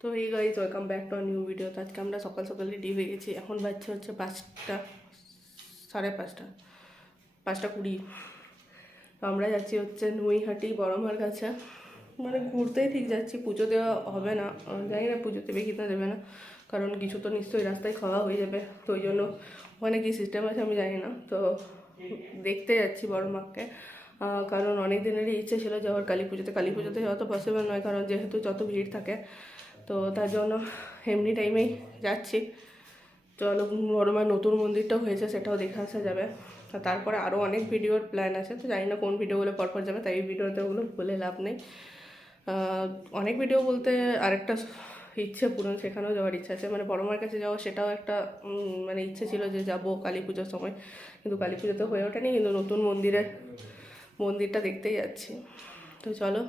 তো এই guys welcome back to new video. তো আজকে আমরা সকাল সকাল রেডি হয়ে গেছি। এখন বাজছে হচ্ছে 5টা, 5:30, 5:20। তো আমরা যাচ্ছি হচ্ছে নৈহাটি বড়মার কাছে, মানে ঘুরতেই ঠিক যাচ্ছি। পুজো দেওয়া হবে না, জানি না পুজো দেবে কি না দেবে না, কারণ কিছু তো নিশ্চয়ই রাস্তায় খাওয়া হয়ে যাবে। তো ওই জন্য ওখানে কী সিস্টেম আছে আমি জানি না। তো দেখতে যাচ্ছি বড়মাকে, কারণ অনেক দিনেরই ইচ্ছে ছিল যাওয়ার কালী পুজোতে যাওয়া তো পসিবল নয়, কারণ যেহেতু যত ভিড় থাকে। তো তার জন্য এমনি টাইমেই যাচ্ছি। চলো, বড়মার নতুন মন্দিরটাও হয়েছে, সেটাও দেখে আসা যাবে। তারপরে আরও অনেক ভিডিওর প্ল্যান আছে, তো জানি না কোন ভিডিওগুলো পরপর যাবে, তাই এই ভিডিওতে ওগুলো বলে লাভ নেই। অনেক ভিডিও বলতে আরেকটা ইচ্ছে পূরণ, সেখানেও যাওয়ার ইচ্ছা আছে, মানে বড়মার কাছে যাওয়া, সেটাও একটা মানে ইচ্ছে ছিল যে যাব কালী পুজোর সময়, কিন্তু কালী পুজোতে হয়ে ওঠেনি। কিন্তু নতুন মন্দিরটা দেখতেই যাচ্ছি। তো চলো।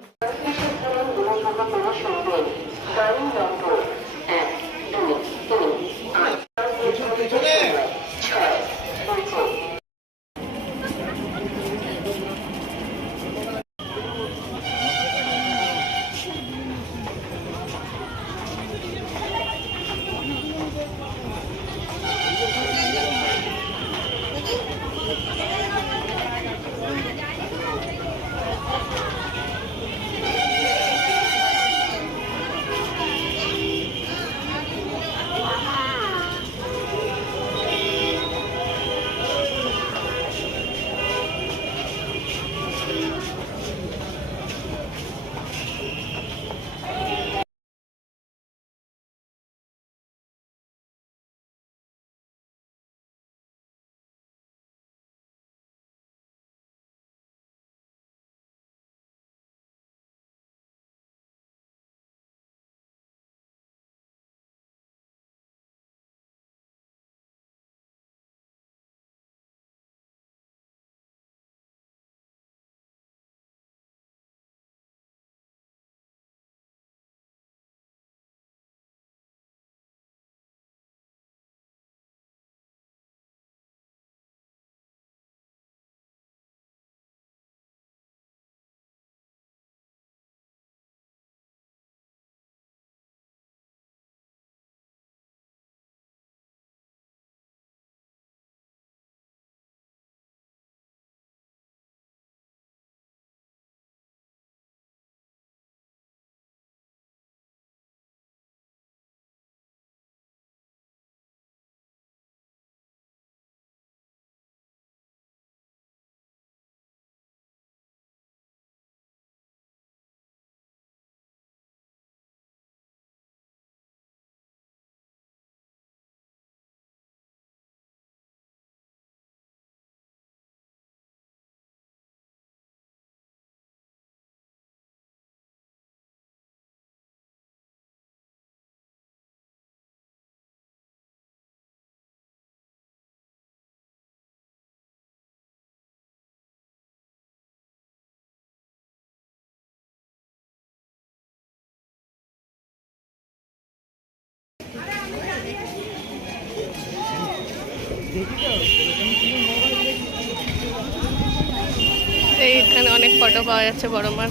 এইখানে অনেক ফটো পাওয়া যাচ্ছে বড়মার।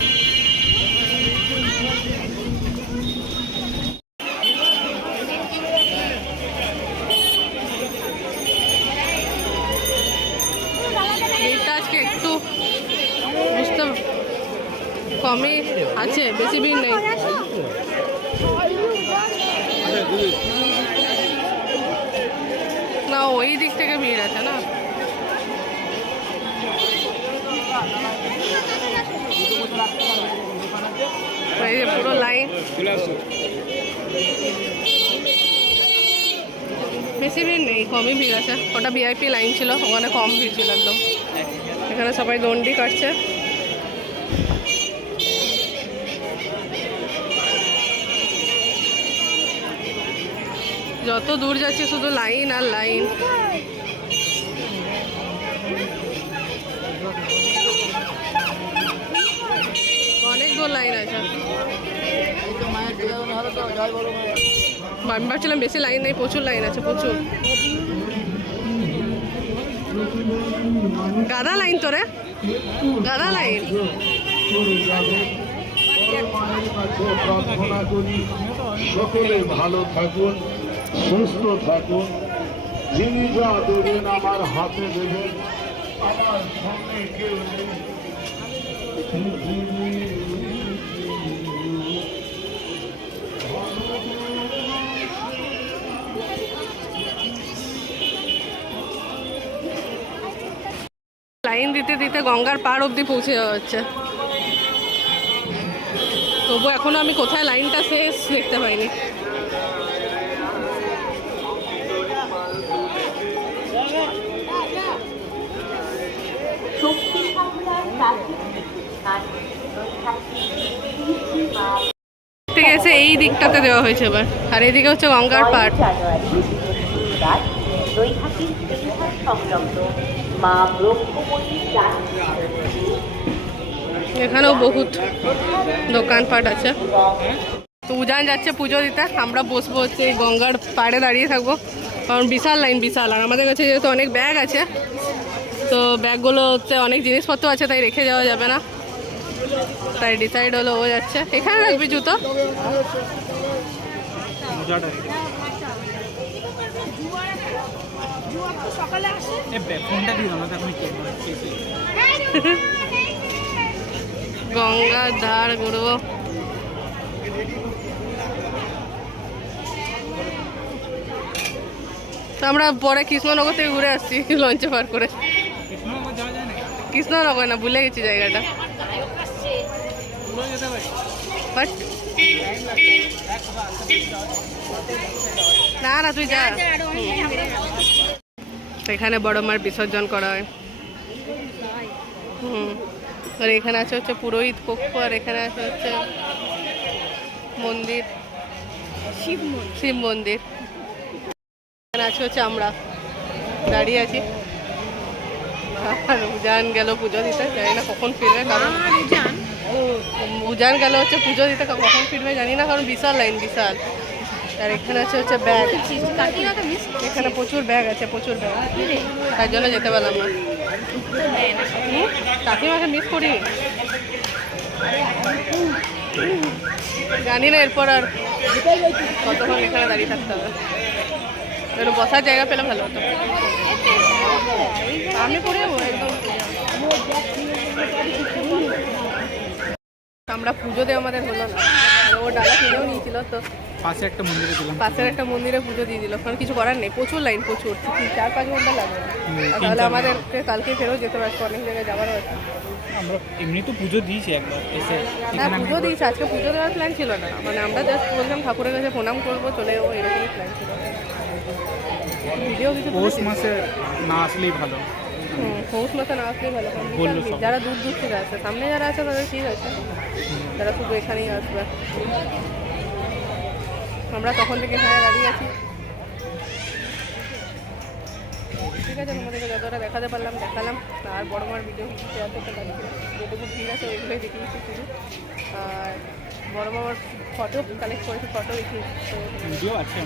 ভিড়টা আজকে একটু বুঝতে কমই আছে, বেশি ভিড় নেই। না, ওই দিক থেকে ভিড় আছে না। এই যে পুরো লাইন, বেশি ভিড় নেই, কমই ভিড় আছে। ওটা ভিআইপি লাইন ছিল, ওখানে কম ভিড় ছিল একদম। এখানে সবাই দণ্ডি কাটছে। যত দূর যাচ্ছে শুধু লাইন আর লাইন। অনেক দূর লাইন আছে। আমি ভাবছিলাম বেশি লাইন নেই, প্রচুর লাইন আছে, প্রচুর। গাদা লাইন তো রে, গাদা লাইন। সকলে ভালো থাকুন, সুস্থ থাকুন। যিনি যা দেবেন আমার হাতে দেবেন, আমার সঙ্গে কেউ নেই। লাইন দিতে দিতে গঙ্গার পাড় অবধি পৌঁছে যাওয়া হচ্ছে, তবু এখনো আমি কোথায় লাইনটা শেষ দেখতে পাইনি। ঠিক আছে, এই দিকটাতে দেওয়া হয়েছে এবার, আর এইদিকে হচ্ছে গঙ্গার পাড়। এখানেও বহুত দোকানপাট আছে। তো উজান যাচ্ছে পুজো দিতে, আমরা বসবো হচ্ছে এই গঙ্গার পাড়ে দাঁড়িয়ে থাকবো, কারণ বিশাল লাইন বিশাল। আর আমাদের কাছে যেহেতু অনেক ব্যাগ আছে, তো ব্যাগগুলোতে অনেক জিনিসপত্র আছে, তাই রেখে যাওয়া যাবে না, তাই ডিসাইড হলো ও যাচ্ছে। এখানে রাখবি জুতো? গঙ্গার ধার ঘুরবো। তো আমরা পরে কৃষ্ণনগর থেকে ঘুরে আসছি লঞ্চে পার করে। কৃষ্ণনগর না, ভুলে গেছি জায়গাটা। বাট না না, তুই যা। এখানে বড় মার বিসর্জন করা হয়। আর এখানে আছে হচ্ছে পুরোহিত কক্ষ, আর এখানে আছে হচ্ছে মন্দির, শিব মন্দির। এখানে আছে হচ্ছে আমরা দাঁড়িয়ে আছি, আর উজান গেল পুজো দিতে, জানি না কখন ফিরবে। কারণ উজান গেল হচ্ছে পুজো দিতে, কখন ফিরবে জানি না, কারণ বিশাল লাইন বিশাল। আর এখানে আছে হচ্ছে ব্যাগ, এখানে প্রচুর ব্যাগ আছে, প্রচুর ব্যাগ, তার জন্য যেতে পারলাম না। কাকিমাকে মিস করি, জানি না এরপর আর কতক্ষণ এখানে দাঁড়িয়ে থাকতে হবে। একটু বসার জায়গা পেলে ভালো হতো। আমি পড়ে যাবো একদম। আমরা পুজো দিয়ে আমাদের হলো না, ও ডালা কিনেও নিয়েছিল, তো পাশের একটা মন্দিরে পুজো দিয়ে দিল। কারণ কিছু করার নেই, প্রচুর লাইন, প্রচুর 4-5 ঘন্টা লাগবে। তাহলে আমাদেরকে কালকে ফেরত যেতে পারছে, অনেক জায়গায় যাওয়ারও আছে। আমরা এমনি তো পুজো দিয়েছি একবার এসে। হ্যাঁ, পুজো দিয়েছি, আজকে পুজো দেওয়ার প্ল্যান ছিল না, মানে আমরা জাস্ট বললাম ঠাকুরের কাছে প্রণাম করবো, চলে যাবো, এরকমই প্ল্যান ছিল। ভিডিও কিছু পৌষ মাসে না আসলেই ভালো। পৌষ মাসে না আসলেই ভালো, কারণ যারা দূর দূর থেকে আসে, সামনে যারা আছে তাদের ঠিক আছে, যারা শুধু এখানেই আসবে। আমরা তখন থেকে এখানে দাঁড়িয়ে আছি। ঠিক আছে, তোমাদেরকে যতটা দেখাতে পারলাম দেখালাম। আর বড় মার ভিডিও কিছু শেয়ার করতে পারি, যেটুকু ভিড় আছে ওইগুলোই দেখিয়েছি শুধু। আর বড় মামার ফটো কালেক্ট করেছি, ফটো দেখিয়েছি, ভিডিও আছে,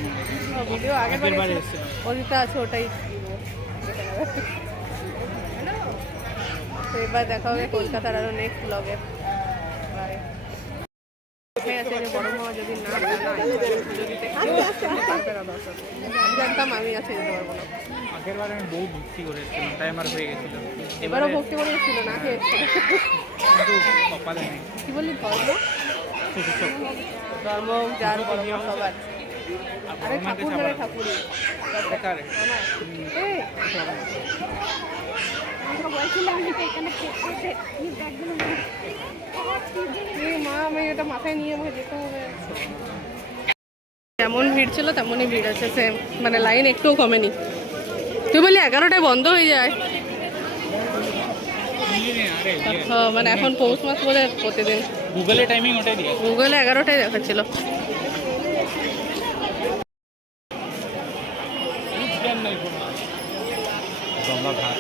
ভিডিও আগের ওদিকে আছে, ওটাই তো এবার দেখা হবে কলকাতার আরও নেক্সট ব্লগে। আছে যে বড় মামা যদি না পুজো দিতে জানতাম আমি আছে যেতে পারবো না। আগের বার আমি বহু ভক্তি করে এসেছিলাম, তাই আমার হয়ে গেছিল। এবারও ভক্তি করে এসেছিল না, খেয়ে কপালে নেই। কি বললি? ধর্ম যার বড় সবার। আরে ঠাকুর ধরে ঠাকুরই মা, আমি এটা মাথায় নিয়ে আমাকে যেতে হবে। যেমন ভিড় ছিল তেমনই ভিড় আছে, সেম, মানে লাইন একটুও কমেনি। তুই বললি 11টায় বন্ধ হয়ে যায়, মানে এখন পৌষ মাস বলে প্রতিদিন গুগলে টাইমিং ওটাই দিয়ে, গুগলে 11টায় দেখাচ্ছিল। গঙ্গা ঘাট।